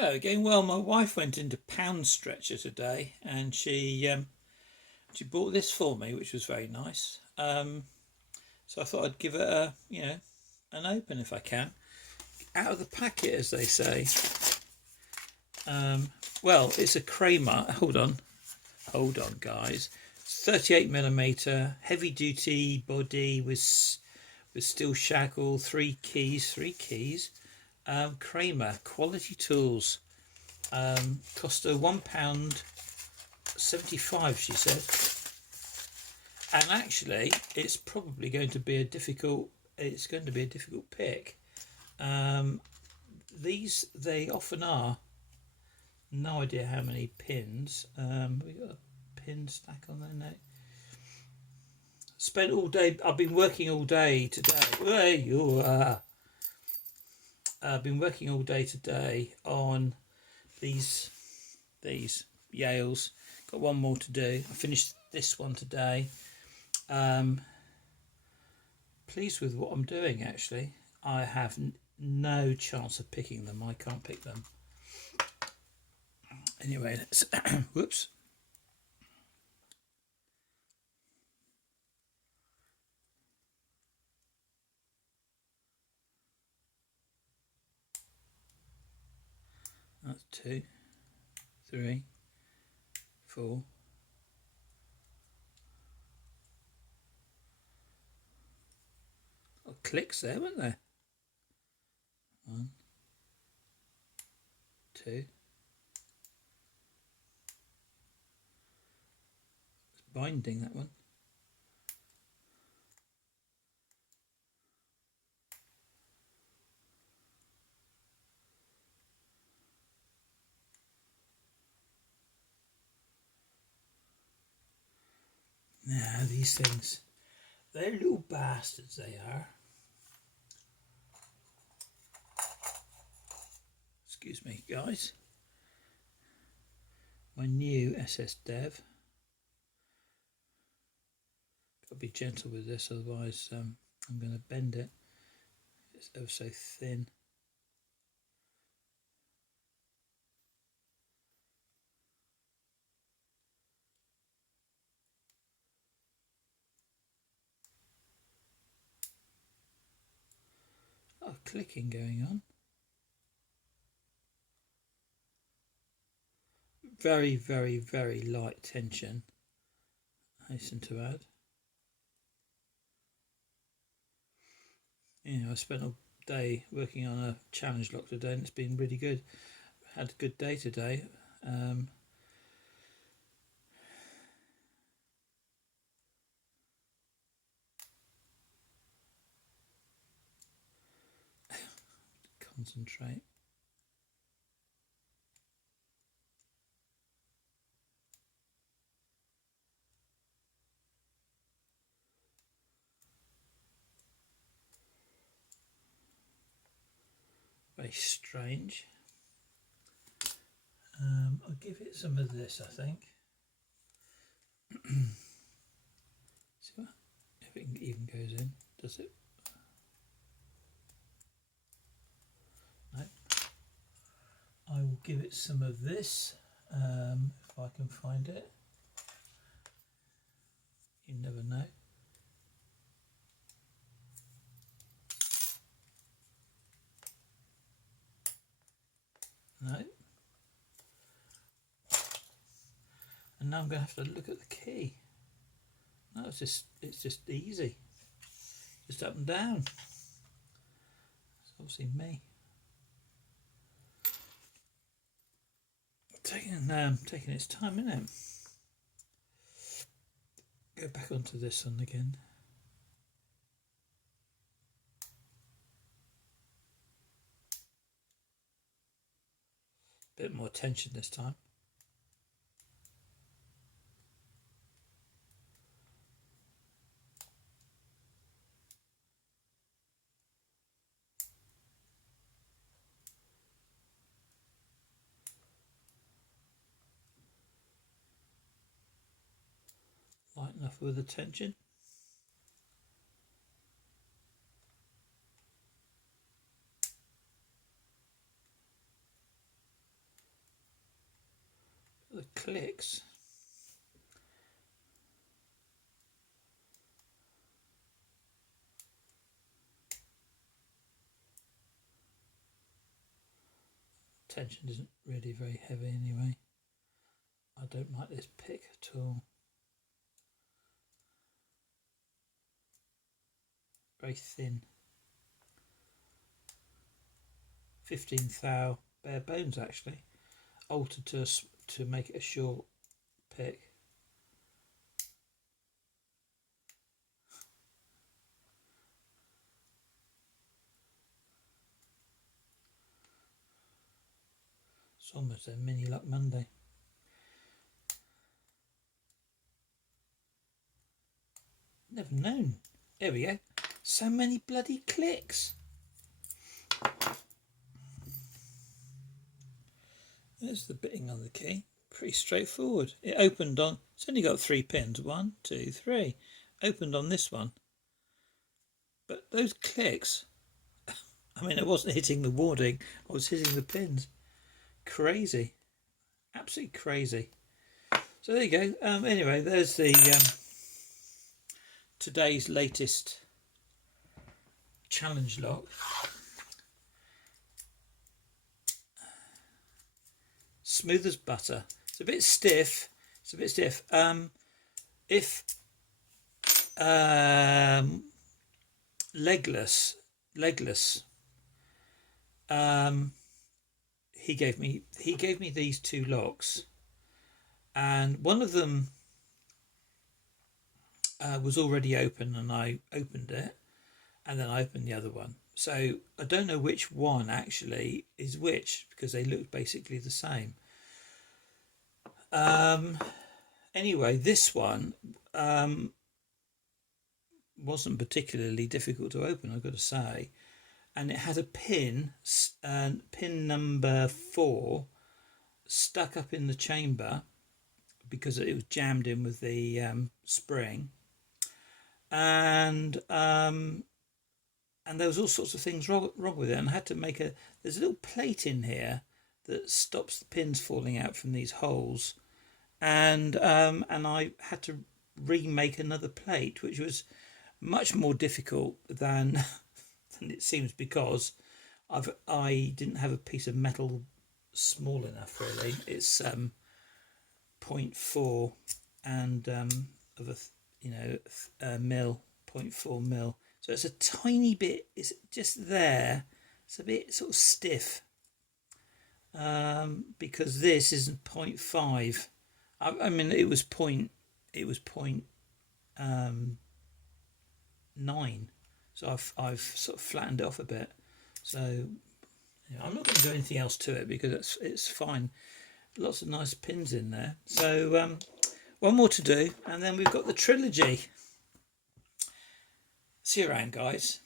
Hello again. Well, my wife went into Pound Stretcher today, and she bought this for me, which was very nice. So I thought I'd give it a an open if I can, out of the packet, as they say. Well, it's a Kramer. Hold on, guys. It's 38mm, heavy duty body with steel shackle, three keys. Kramer quality tools. Cost her £1.75, she said. And actually, it's probably going to be a difficult. It's going to be a difficult pick. These they often are. No idea how many pins. We got a pin stack on there now. Spent all day. I've been working all day today. Where you are. I've been working all day today on these Yales. Got one more to do. I finished this one today. Pleased with what I'm doing, actually. I have no chance of picking them. I can't pick them. Anyway, let's whoops. That's 2, 3, 4. Oh, clicks there, weren't there? 1, 2. It's binding, that one. Now these things, they're little bastards, they are. Excuse me, guys. My new SS Dev. Got to be gentle with this, otherwise I'm going to bend it. It's ever so thin. Oh, clicking going on. Very, very, very light tension, I hasten to add. I spent a day working on a challenge lock today, and it's been really good. Had a good day today. Concentrate. Very strange. I'll give it some of this, I think. See what? If it even goes in, does it? No. I will give it some of this, if I can find it. You never know. No. And now I'm going to have to look at the key. No, it's just easy. Just up and down. It's obviously me. Taking its time, isn't it? Go back onto this one again. Bit more tension this time. Light enough with the tension. clicks. Tension isn't really very heavy anyway. I don't like this pick at all. Very thin. 15 thou bare bones actually. Altered to make it a short pick. It's almost a mini Luck Monday. Never known. There we go. So many bloody clicks. There's the bitting on the key. Pretty straightforward. It opened on, it's only got 3 pins. 1, 2, 3. Opened on this one. But those clicks, I mean, I wasn't hitting the warding, I was hitting the pins. Crazy. Absolutely crazy. So there you go. Anyway, there's the today's latest challenge lock. Smooth as butter. It's a bit stiff. If legless, he gave me these 2 locks, and one of them was already open, and I opened it, and then I opened the other one. So I don't know which one actually is which, because they look basically the same. Anyway, this one wasn't particularly difficult to open, I've got to say, and it had a pin, pin number 4, stuck up in the chamber because it was jammed in with the spring, and there was all sorts of things wrong with it, and I had to make there's a little plate in here that stops the pins falling out from these holes, and I had to remake another plate, which was much more difficult than it seems, because I didn't have a piece of metal small enough really. It's 0.4 and of a mil, 0.4 mil. So it's a tiny bit. It's just there. It's a bit sort of stiff because this isn't 0.5. I mean, it was point 9. So I've sort of flattened it off a bit. So I'm not going to do anything else to it because it's fine. Lots of nice pins in there. So one more to do, and then we've got the trilogy. See you around, guys.